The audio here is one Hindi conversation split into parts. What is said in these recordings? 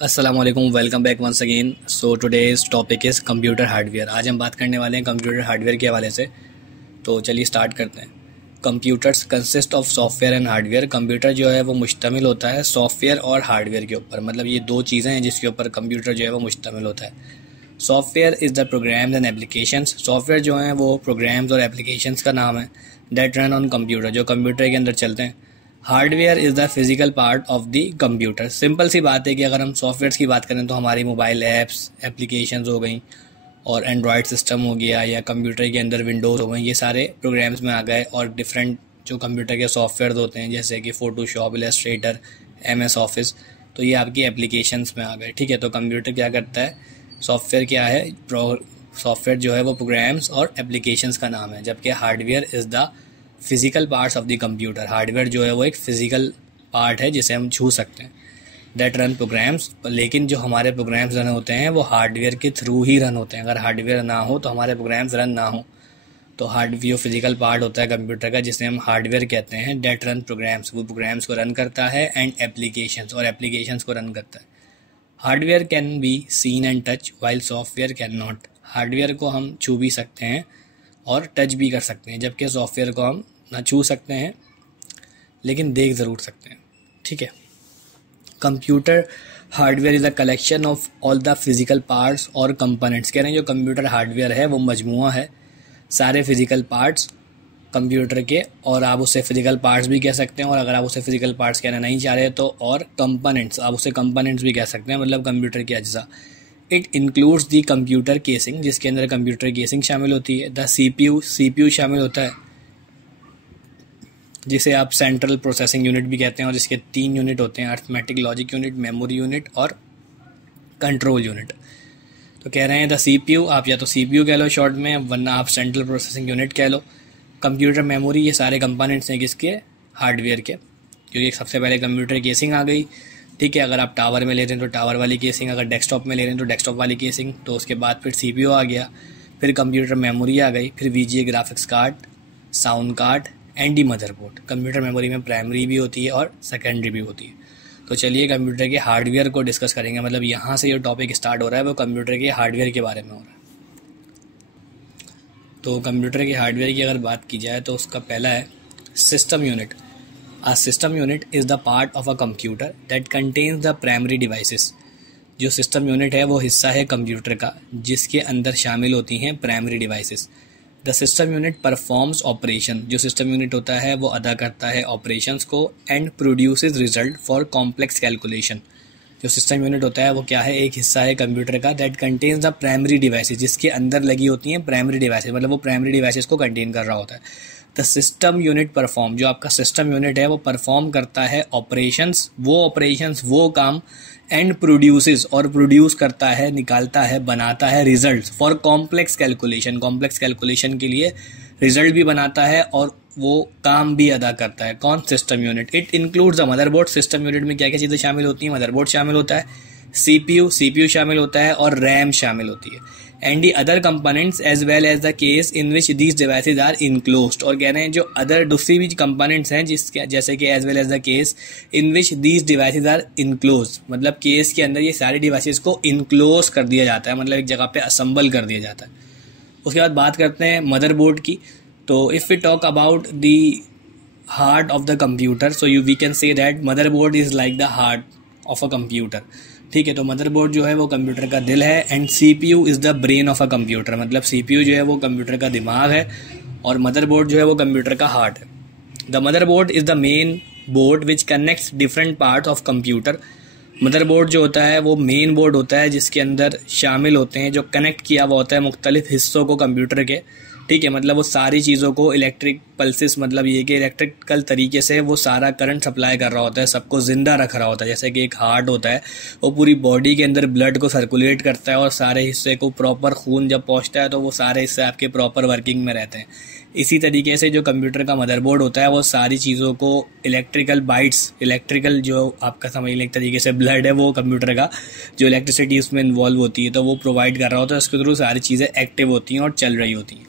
अस्सलामुअलैकुम, welcome back once again. So today's topic is computer hardware. आज हम बात करने वाले हैं कंप्यूटर हार्डवेयर के हवाले से। तो चलिए स्टार्ट करते हैं। Computers consist of software and hardware. Computer जो है वो मुश्तमिल होता है सॉफ्टवेयर और हार्डवेयर के ऊपर, मतलब ये दो चीज़ें हैं जिसके ऊपर कंप्यूटर जो है वो मुश्तमिल होता है। Software is the programs and applications. Software जो हैं वो प्रोग्राम्स और एप्लीकेशंस का नाम है दैट रन ऑन कंप्यूटर, जो कंप्यूटर के अंदर चलते हैं। Hardware is the physical part of the computer. Simple सी बात है कि अगर हम सॉफ्टवेयर की बात करें तो हमारी मोबाइल ऐप्स एप्लीकेशंस हो गई और एंड्रॉयड सिस्टम हो गया या कंप्यूटर के अंदर विंडोज़ हो गई, ये सारे प्रोग्राम्स में आ गए। और डिफरेंट जो कंप्यूटर के सॉफ्टवेयर होते हैं जैसे कि फ़ोटोशॉप, इलस्ट्रेटर, MS ऑफिस, तो ये आपकी एप्लीकेशंस में आ गए। ठीक है, तो कंप्यूटर क्या करता है, सॉफ्टवेयर क्या है, सॉफ्टवेयर जो है वो प्रोग्राम्स और एप्लीकेशंस का नाम है, जबकि hardware is the physical parts of the computer. Hardware जो है वो एक फिजिकल पार्ट है जिसे हम छू सकते हैं, दैट रन प्रोग्राम्स। लेकिन जो हमारे प्रोग्राम्स रन होते हैं वो हार्डवेयर के थ्रू ही रन होते हैं। अगर हार्डवेयर ना हो तो हमारे प्रोग्राम्स रन ना हो। तो हार्डवेयर फिजिकल पार्ट होता है कंप्यूटर का जिसे हम हार्डवेयर कहते हैं, दैट रन प्रोग्राम्स, वो प्रोग्राम्स को रन करता है, एंड एप्लीकेशंस, और एप्लीकेशंस को रन करता है। Hardware can be seen and touch while software can not. Hardware को हम छू भी सकते हैं और टच भी कर सकते हैं, जबकि सॉफ्टवेयर को हम ना छू सकते हैं लेकिन देख ज़रूर सकते हैं। ठीक है, computer hardware is a collection of all the physical parts और कंपोनेंट्स। कह रहे हैं जो कंप्यूटर हार्डवेयर है वो मजमुआ है सारे फिजिकल पार्ट्स कंप्यूटर के, और आप उसे फिजिकल पार्ट्स भी कह सकते हैं, और अगर आप उसे फिजिकल पार्ट्स कहना नहीं चाह रहे तो और कंपोनेंट्स, आप उसे कंपोनेंट्स भी कह सकते हैं, मतलब कंप्यूटर के अज्जा। It includes the computer casing, जिसके अंदर कंप्यूटर केसिंग शामिल होती है। द CPU शामिल होता है, जिसे आप सेंट्रल प्रोसेसिंग यूनिट भी कहते हैं, और जिसके 3 यूनिट होते हैं, arithmetic logic unit, memory unit और कंट्रोल यूनिट। तो कह रहे हैं द CPU, आप या तो CPU कह लो शॉर्ट में, वरना आप सेंट्रल प्रोसेसिंग यूनिट कह लो। कंप्यूटर मेमोरी, ये सारे कंपोनेंट्स हैं किसके, हार्डवेयर के, क्योंकि सबसे पहले कंप्यूटर केसिंग आ गई। ठीक है, अगर आप टावर में ले रहे हैं तो टावर वाली केसिंग, अगर डेस्कटॉप में ले रहे हैं तो डेस्कटॉप वाली केसिंग, तो उसके बाद फिर CPU आ गया, फिर कंप्यूटर मेमोरी आ गई, फिर VGA graphics card, sound card and D motherboard. Computer memory में प्राइमरी भी होती है और सेकेंडरी भी होती है। तो चलिए कंप्यूटर के हार्डवेयर को डिस्कस करेंगे, मतलब यहाँ से जो टॉपिक स्टार्ट हो रहा है वो कंप्यूटर के हार्डवेयर के बारे में हो रहा है। तो कंप्यूटर के हार्डवेयर की अगर बात की जाए तो उसका पहला है system unit. A system unit is the part of a computer that contains the primary devices। जो सिस्टम यूनिट है वो हिस्सा है कंप्यूटर का जिसके अंदर शामिल होती हैं primary devices. The system unit performs operation, जो सिस्टम यूनिट होता है वो अदा करता है ऑपरेशंस को, and produces result for complex calculation. जो सिस्टम यूनिट होता है वो क्या है, एक हिस्सा है कंप्यूटर का that contains the primary devices, जिसके अंदर लगी होती हैं प्राइमरी डिवाइसेस, मतलब वो प्राइमरी डिवाइसेस को कंटेन कर रहा होता है। द सिस्टम यूनिट परफॉर्म, जो आपका सिस्टम यूनिट है वो परफॉर्म करता है ऑपरेशंस, वो काम, एंड प्रोड्यूसेस, और प्रोड्यूस करता है, निकालता है, बनाता है results for complex calculation. Complex calculation के लिए रिजल्ट भी बनाता है और वो काम भी अदा करता है। कौन, system unit. It includes the motherboard. System unit में क्या क्या चीज़ें शामिल होती हैं, मदरबोर्ड शामिल होता है, CPU शामिल होता है, और रैम शामिल होती है, and the other components as well as the case in which these devices are enclosed. और कह रहे हैं जो अदर दूसरी भी कंपोनेंट्स हैं जिसके, जैसे कि as well as the case in which these devices are enclosed, मतलब केस के अंदर ये सारी डिवाइसेज को इनक्लोज कर दिया जाता है, मतलब एक जगह पे असम्बल कर दिया जाता है। उसके बाद बात करते हैं मदरबोर्ड की। तो if we talk about the heart of the computer, so we can say that motherboard is like the heart of a computer. ठीक है, तो मदरबोर्ड जो है वो कंप्यूटर का दिल है, and CPU is the brain of a computer, मतलब CPU जो है वो कंप्यूटर का दिमाग है और मदरबोर्ड जो है वो कंप्यूटर का हार्ट है। The motherboard is the main board which connects different parts of computer. Motherboard जो होता है वो मेन बोर्ड होता है जिसके अंदर शामिल होते हैं, जो कनेक्ट किया हुआ होता है मुख्तलिफ हिस्सों को कंप्यूटर के। ठीक है, मतलब वो सारी चीज़ों को इलेक्ट्रिक पल्सेस, मतलब ये कि इलेक्ट्रिकल तरीके से वो सारा करंट सप्लाई कर रहा होता है, सबको ज़िंदा रख रहा होता है। जैसे कि एक हार्ट होता है वो पूरी बॉडी के अंदर ब्लड को सर्कुलेट करता है और सारे हिस्से को प्रॉपर खून जब पहुंचता है तो वो सारे हिस्से आपके प्रॉपर वर्किंग में रहते हैं। इसी तरीके से जो कंप्यूटर का मदरबोर्ड होता है वो सारी चीज़ों को इलेक्ट्रिकल बाइट्स, इलेक्ट्रिकल जो आपका समझ लें एक तरीके से ब्लड है वो कंप्यूटर का, जो इलेक्ट्रिसिटी उसमें इन्वॉल्व होती है तो वो प्रोवाइड कर रहा होता है, उसके थ्रू सारी चीज़ें एक्टिव होती हैं और चल रही होती हैं।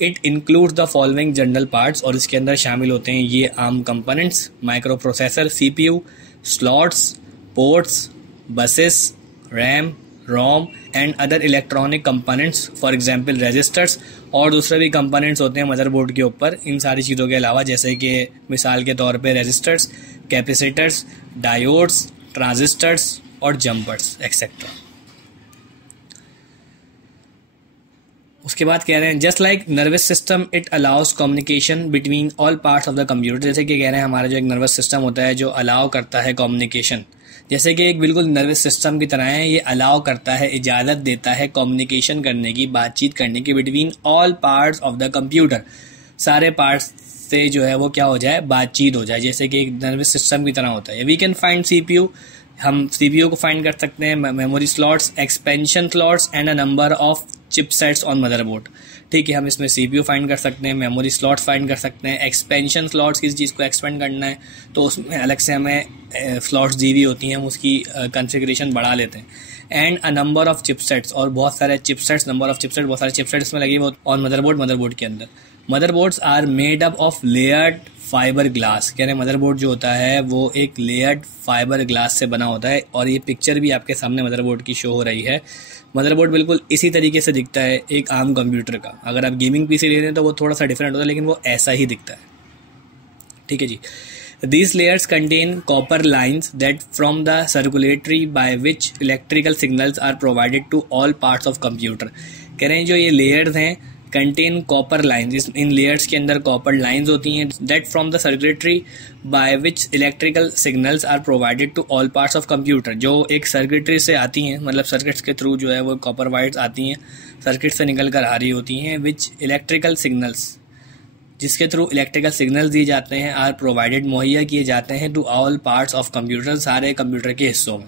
It includes the following general parts, और इसके अंदर शामिल होते हैं ये आम components, micro processor, CPU, slots, ports, buses, RAM, ROM and other electronic components, for example registers, और दूसरे भी कंपोनेंट्स होते हैं मदरबोर्ड के ऊपर इन सारी चीज़ों के अलावा, जैसे कि मिसाल के तौर पे रजिस्टर्स, कैपेसिटर्स, डायोड्स, ट्रांजिस्टर्स और जंपर्स एक्सेट्रा। उसके बाद कह रहे हैं just like nervous system it allows communication between all parts of the computer. जैसे कि कह रहे हैं हमारा जो एक नर्वस सिस्टम होता है जो अलाउ करता है कम्युनिकेशन, जैसे कि एक बिल्कुल नर्वस सिस्टम की तरह है, ये अलाउ करता है, इजाज़त देता है कम्युनिकेशन करने की, बातचीत करने की between all parts of the computer. सारे पार्ट्स से जो है वो क्या हो जाए, बातचीत हो जाए, जैसे कि एक नर्वस सिस्टम की तरह होता है। वी कैन फाइंड CPU, हम CPU को फाइंड कर सकते हैं, memory slots, expansion slots and a number of chipsets on motherboard. ठीक है, हम इसमें CPU फाइंड कर सकते हैं, मेमोरी स्लॉट्स फाइंड कर सकते हैं, एक्सपेंशन स्लॉट्स, किसी चीज़ को एक्सपेंड करना है तो उसमें अलग से हमें स्लॉट्स दी हुई होती हैं, हम उसकी कॉन्फ़िगरेशन बढ़ा लेते हैं, and a number of chipsets, और बहुत सारे चिपसेट्स, नंबर ऑफ चिपसेट, बहुत सारे चिपसेट्स में लगे हुए ऑन मदरबोर्ड के अंदर। Motherboards are made up of layered fibre glass. कह रहे हैं मदरबोर्ड जो होता है वो एक लेयर्ड फाइबर ग्लास से बना होता है, और ये पिक्चर भी आपके सामने मदरबोर्ड की शो हो रही है। मदरबोर्ड बिल्कुल इसी तरीके से दिखता है एक आम कंप्यूटर का। अगर आप गेमिंग पीसी ले रहे हैं तो वो थोड़ा सा डिफरेंट होता है, लेकिन वो ऐसा ही दिखता है। ठीक है जी। These layers contain copper lines that from the circulatory by which electrical signals are provided to all parts of computer। कह रहे हैं जो ये layers हैं कंटेन कॉपर लाइन्स, इन लेयर्स के अंदर कॉपर लाइन्स होती हैं, that from the circuitry by which electrical signals are provided to all parts of computer. जो एक सर्किटरी से आती हैं, मतलब सर्किट्स के थ्रू जो है वो कॉपर वायर्स आती हैं, सर्किट से निकल कर आ रही होती हैं, विच इलेक्ट्रिकल सिग्नल्स, जिसके थ्रू इलेक्ट्रिकल सिग्नल्स दिए जाते हैं, आर प्रोवाइडेड, मुहैया किए जाते हैं to all parts of computer, सारे कंप्यूटर के हिस्सों में।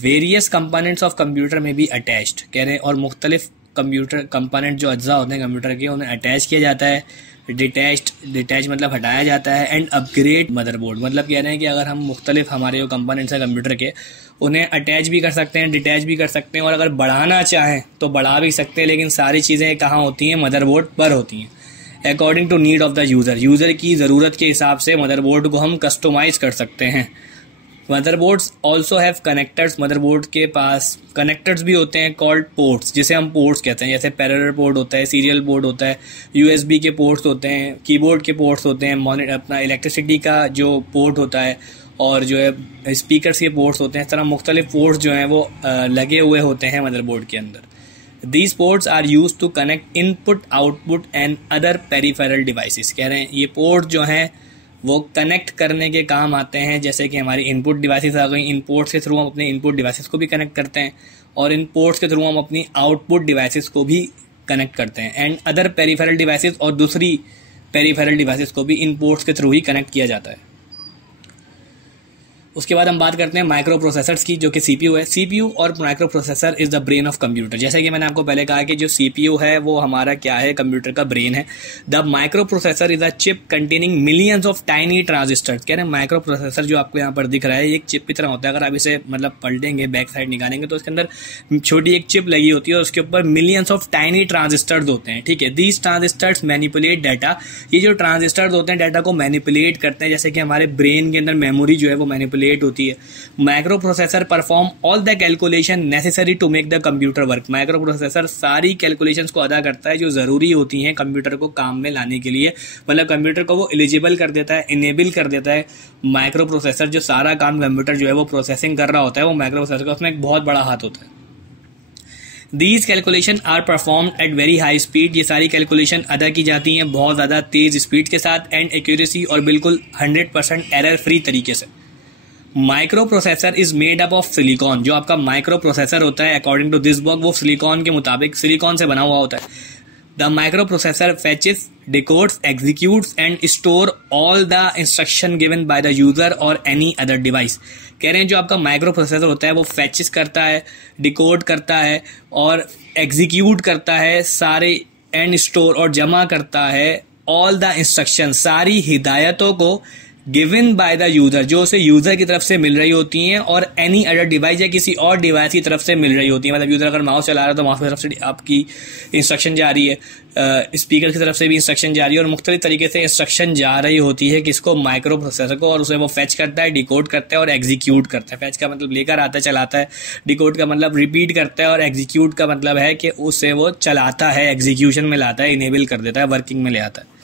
वेरियस कंपोनेंट्स ऑफ कंप्यूटर में भी अटैच्ड, कह रहे हैं, और मुख्तलिफ कंप्यूटर कंपोनेंट जो अज्जा होते हैं कंप्यूटर के उन्हें अटैच किया जाता है, डिटैच मतलब हटाया जाता है, एंड अपग्रेड मदरबोर्ड, मतलब कह रहे हैं कि अगर हम मुख्तलिफ हमारे जो कंपोनेंट्स हैं कंप्यूटर के उन्हें अटैच भी कर सकते हैं, डिटैच भी कर सकते हैं, और अगर बढ़ाना चाहें तो बढ़ा भी सकते हैं, लेकिन सारी चीज़ें कहाँ होती हैं, मदरबोर्ड पर होती हैं। According to need of the user की ज़रूरत के हिसाब से मदरबोर्ड को हम कस्टमाइज़ कर सकते हैं। Motherboards also have connectors, motherboard के पास कनेक्टर्स भी होते हैं कॉल्ड पोर्ट्स, जिसे हम पोर्ट्स कहते हैं, जैसे पैरेलल पोर्ट होता है, सीरियल पोर्ट होता है, USB के पोर्ट्स होते हैं, कीबोर्ड के पोर्ट्स होते हैं, अपना इलेक्ट्रिसिटी का जो पोर्ट होता है, और जो है स्पीकर्स के पोर्ट्स होते हैं। इस तरह मुख्तलिफ पोर्ट्स जो हैं वो लगे हुए होते हैं मदरबोर्ड के अंदर। These ports are used to connect input, output and other peripheral devices। कह रहे हैं ये पोर्ट जो हैं वो कनेक्ट करने के काम आते हैं, जैसे कि हमारी इनपुट डिवाइसेस आ गई, इन पोर्ट्स के थ्रू हम अपने इनपुट डिवाइसेस को भी कनेक्ट करते हैं, और इन पोर्ट्स के थ्रू हम अपनी आउटपुट डिवाइसेस को भी कनेक्ट करते हैं, एंड अदर पेरिफेरल डिवाइसेस, और दूसरी पेरिफेरल डिवाइसेस को भी इन पोर्ट्स के थ्रू ही कनेक्ट किया जाता है। उसके बाद हम बात करते हैं माइक्रो प्रोसेसर्स की, जो कि CPU है। CPU और micro processor is the brain of computer. जैसे कि मैंने आपको पहले कहा कि जो CPU है वो हमारा क्या है, कंप्यूटर का ब्रेन है। The microprocessor is a chip containing millions of tiny transistors. कह रहे हैं माइक्रो प्रोसेसर जो आपको यहाँ पर दिख रहा है एक चिप की तरह होता है। अगर आप इसे मतलब पलटेंगे, बैक साइड निकालेंगे तो इसके अंदर छोटी एक चिप लगी होती है, और उसके ऊपर मिलियंस ऑफ टाइनी ट्रांजिस्टर्स होते हैं। ठीक है, दीज ट्रांजिस्टर्स मैनिपुलेट डाटा। ये जो ट्रांजिस्टर्स होते हैं डाटा को मैनिपुलेट करते हैं, जैसे कि हमारे ब्रेन के अंदर मेमोरी जो है वो मैनिपुलेट होती है। Micro processor perform all the calculation necessary to make the computer work. Micro processor सारी कैलकुलेशंस को अदा करता है जो जरूरी होती हैं कंप्यूटर को काम में लाने के लिए, मतलब कंप्यूटर को वो एलिजिबल कर देता है, इनेबल कर देता है। माइक्रो प्रोसेसर जो सारा काम कंप्यूटर जो है वो प्रोसेसिंग कर रहा होता है, वो माइक्रो प्रोसेसर का उसमें एक बहुत बड़ा हाथ होता है। These calculation are performed at very high speed। ये सारी कैलकुलेशन अदा की जाती हैं बहुत ज़्यादा तेज स्पीड के साथ, एंड एक्यूरेसी, और बिल्कुल 100% एरर फ्री तरीके से। Microprocessor is made up of silicon. जो आपका माइक्रो प्रोसेसर होता है अकॉर्डिंग टू दिस बुक वो सिलिकॉन के मुताबिक सिलिकॉन से बना हुआ होता है। The microprocessor fetches, decodes, executes and store all the instruction given by the user और एनी अदर डिवाइस। कह रहे हैं जो आपका माइक्रो प्रोसेसर होता है वो फैचेस करता है, डिकोड करता है, और एग्जीक्यूट करता है सारे, एंड स्टोर और जमा करता है ऑल द इंस्ट्रक्शन, सारी हिदायतों को गिवन बाय द यूजर, जो उसे यूजर की तरफ से मिल रही होती हैं, और एनी अदर डिवाइस या किसी और डिवाइस की तरफ से मिल रही होती है। मतलब यूजर अगर माउस चला रहा है तो माउस की तरफ से आपकी इंस्ट्रक्शन जा रही है, स्पीकर की तरफ से भी इंस्ट्रक्शन जा रही है, और मुख्तलिफ तरीके से इंस्ट्रक्शन जा रही होती है किसको, माइक्रो प्रोसेसर को, और उसे वो फेच करता है, डिकोड करता है और एग्जीक्यूट करता है। फेच का मतलब लेकर आता है, चलाता है, डिकोड का मतलब रिपीट करता है, और एग्जीक्यूट का मतलब है कि उसे वो चलाता है, एग्जीक्यूशन में लाता है, इनेबल कर देता है, वर्किंग में ले आता है।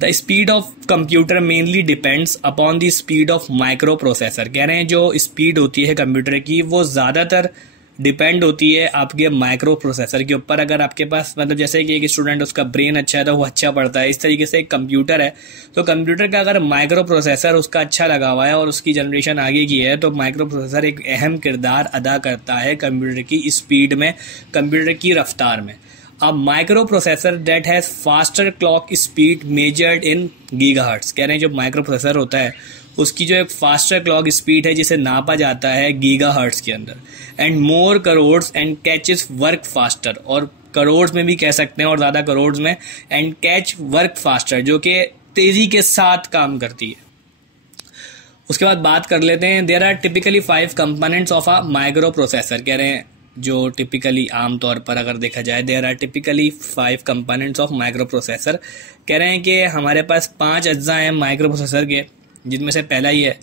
The speed of computer mainly depends upon the speed of micro processor. कह रहे हैं जो स्पीड होती है कंप्यूटर की वो ज़्यादातर डिपेंड होती है आपके माइक्रो प्रोसेसर के ऊपर। अगर आपके पास मतलब जैसे कि एक स्टूडेंट उसका ब्रेन अच्छा है तो वो अच्छा पढ़ता है, इस तरीके से एक कंप्यूटर है तो कंप्यूटर का अगर माइक्रो प्रोसेसर उसका अच्छा लगा हुआ है और उसकी जनरेशन आगे की है तो माइक्रो प्रोसेसर एक अहम किरदार अदा करता है कंप्यूटर की स्पीड में, कंप्यूटर की रफ्तार में। A microprocessor that has faster clock speed measured in gigahertz। कह रहे हैं जो माइक्रो प्रोसेसर होता है उसकी जो एक फास्टर क्लॉक स्पीड है जिसे नापा जाता है गीगाहर्ट्ज के अंदर, and more crores and catches work faster, और करोड्स में भी कह सकते हैं और ज़्यादा करोड्स में, एंड कैच वर्क फास्टर जो कि तेज़ी के साथ काम करती है। उसके बाद बात कर लेते हैं there are typically 5 components of a micro processor. कह रहे हैं जो टिपिकली आमतौर पर अगर देखा जाए there are typically 5 components of micro processor. कह रहे हैं कि हमारे पास 5 अज्जा हैं माइक्रो प्रोसेसर के, जिनमें से पहला ही है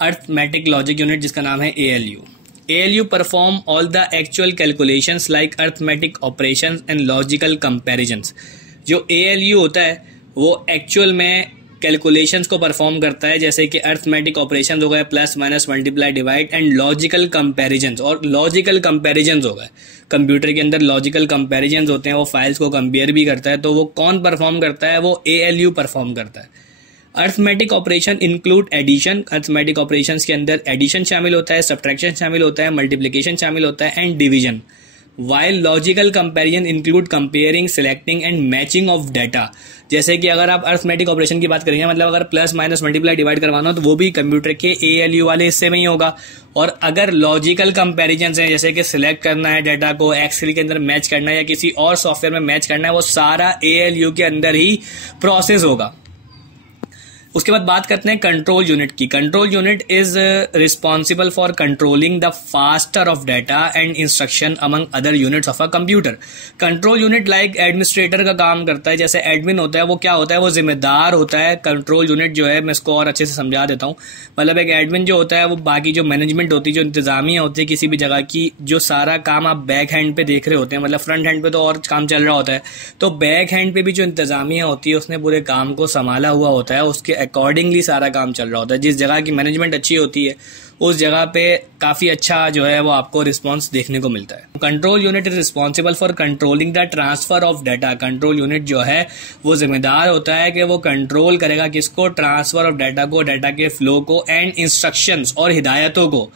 अर्थमेटिक लॉजिक यूनिट जिसका नाम है ALU। ALU perform all the actual calculations like arithmetic operations and logical comparisons. जो ALU होता है वो एक्चुअल में कैलकुलेशंस को परफॉर्म करता है, जैसे कि अर्थमेटिक ऑपरेशंस हो गए, plus minus multiply divide, and logical comparisons. और लॉजिकल कंपैरिजंस हो गए, कंप्यूटर के अंदर लॉजिकल कंपैरिजंस होते हैं, वो फाइल्स को कंपेयर भी करता है, तो वो कौन परफॉर्म करता है, वो ALU परफॉर्म करता है। Arithmetic operation include addition. Arithmetic operations के अंदर एडिशन शामिल होता है, सब्ट्रैक्शन शामिल होता है, मल्टीप्लिकेशन शामिल होता है, and division. While logical comparison include comparing, selecting and matching of data. जैसे कि अगर आप अर्थमेटिक ऑपरेशन की बात करेंगे, मतलब अगर प्लस माइनस मल्टीप्लाई डिवाइड करवाना हो तो वो भी कंप्यूटर के ALU वाले हिस्से में ही होगा। और अगर लॉजिकल कंपैरिजन है, जैसे कि सिलेक्ट करना है डाटा को, एक्सेल के अंदर मैच करना है या किसी और सॉफ्टवेयर में मैच करना है, वो सारा ALU के अंदर ही प्रोसेस होगा। उसके बाद बात करते हैं कंट्रोल यूनिट की। Control unit is responsible for controlling the faster of data and instruction among other units of a computer. Control unit like administrator का काम करता है। जैसे एडमिन होता है वो क्या होता है, वो जिम्मेदार होता है। कंट्रोल यूनिट जो है, मैं इसको और अच्छे से समझा देता हूँ। मतलब एक एडमिन जो होता है वो बाकी जो मैनेजमेंट होती है, जो इंतजामिया होती है किसी भी जगह की, जो सारा काम आप बैक हैंड पे देख रहे होते हैं, मतलब फ्रंट हैंड पे तो और काम चल रहा होता है, तो बैक हैंड पे भी जो इंतजामिया होती है उसने पूरे काम को संभाला हुआ होता है, उसके अकॉर्डिंगली सारा काम चल रहा होता है। जिस जगह की मैनेजमेंट अच्छी होती है उस जगह पे काफी अच्छा जो है वो आपको रिस्पांस देखने को मिलता है। Control unit is responsible for controlling the transfer of data. Control unit जो है वो जिम्मेदार होता है कि वो कंट्रोल करेगा किसको, ट्रांसफर ऑफ डाटा को, डाटा के फ्लो को, एंड इंस्ट्रक्शंस और हिदायतों को।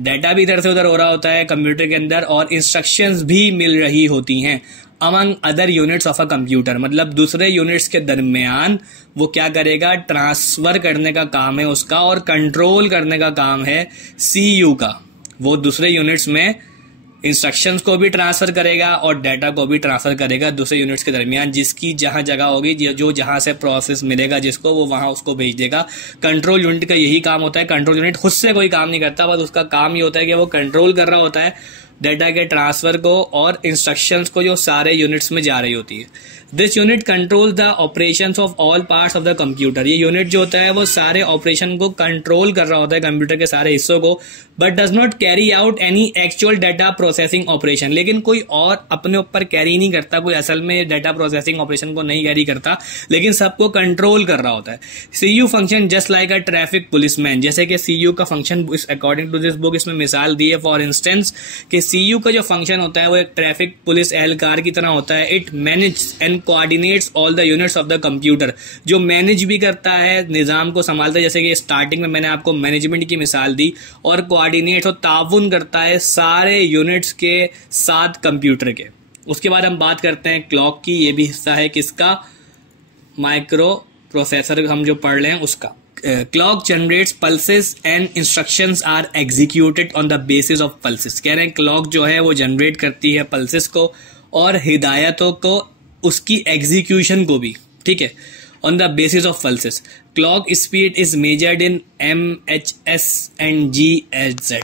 डाटा भी इधर से उधर हो रहा होता है कंप्यूटर के अंदर और इंस्ट्रक्शंस भी मिल रही होती हैं among other units of a computer. मतलब दूसरे यूनिट्स के दरमियान वो क्या करेगा, ट्रांसफर करने का काम है उसका, और कंट्रोल करने का काम है CPU का। वो दूसरे यूनिट्स में इंस्ट्रक्शंस को भी ट्रांसफर करेगा और डाटा को भी ट्रांसफर करेगा दूसरे यूनिट्स के दरमियान। जिसकी जहां जगह होगी, जो जहां से प्रोसेस मिलेगा जिसको, वो वहां उसको भेज देगा। कंट्रोल यूनिट का यही काम होता है। कंट्रोल यूनिट खुद से कोई काम नहीं करता, बस उसका काम ये होता है कि वो कंट्रोल कर रहा होता है डाटा के ट्रांसफर को और इंस्ट्रक्शंस को जो सारे यूनिट्स में जा रही होती है। This unit control the operations of all parts of the computer. ये यूनिट जो होता है वो सारे ऑपरेशन को कंट्रोल कर रहा होता है कंप्यूटर के सारे हिस्सों को, but does not carry out any actual data processing operation. लेकिन कोई और अपने ऊपर कैरी नहीं करता, कोई असल में डाटा प्रोसेसिंग ऑपरेशन को नहीं कैरी करता, लेकिन सबको कंट्रोल कर रहा होता है। CPU function just like a traffic policeman. जैसे कि CPU का function according to this book इसमें मिसाल दी है फॉर इंस्टेंस कि CPU का जो फंक्शन होता है वो एक ट्रैफिक पुलिस एहलकार की तरह होता है। It manage and coordinates all the units of the computer. जो मैनेज भी करता है, निजाम को संभालता है, जैसे कि स्टार्टिंग में मैंने आपको मैनेजमेंट की मिसाल दी, और कोऑर्डिनेट्स और ताउन करता है सारे यूनिट्स के साथ कंप्यूटर के। उसके बाद हम बात करते हैं क्लॉक की। ये भी हिस्सा है किसका, माइक्रो प्रोसेसर हम जो पढ़ रहे हैं उसका। Clock generates pulses and instructions are executed on the basis of pulses. कह रहे हैं क्लॉक जो है वो जनरेट करती है पल्सेस को और हिदायतों को, उसकी एग्जीक्यूशन को भी, ठीक है। on the basis of pulses. Clock speed is measured in mHs and Ghz.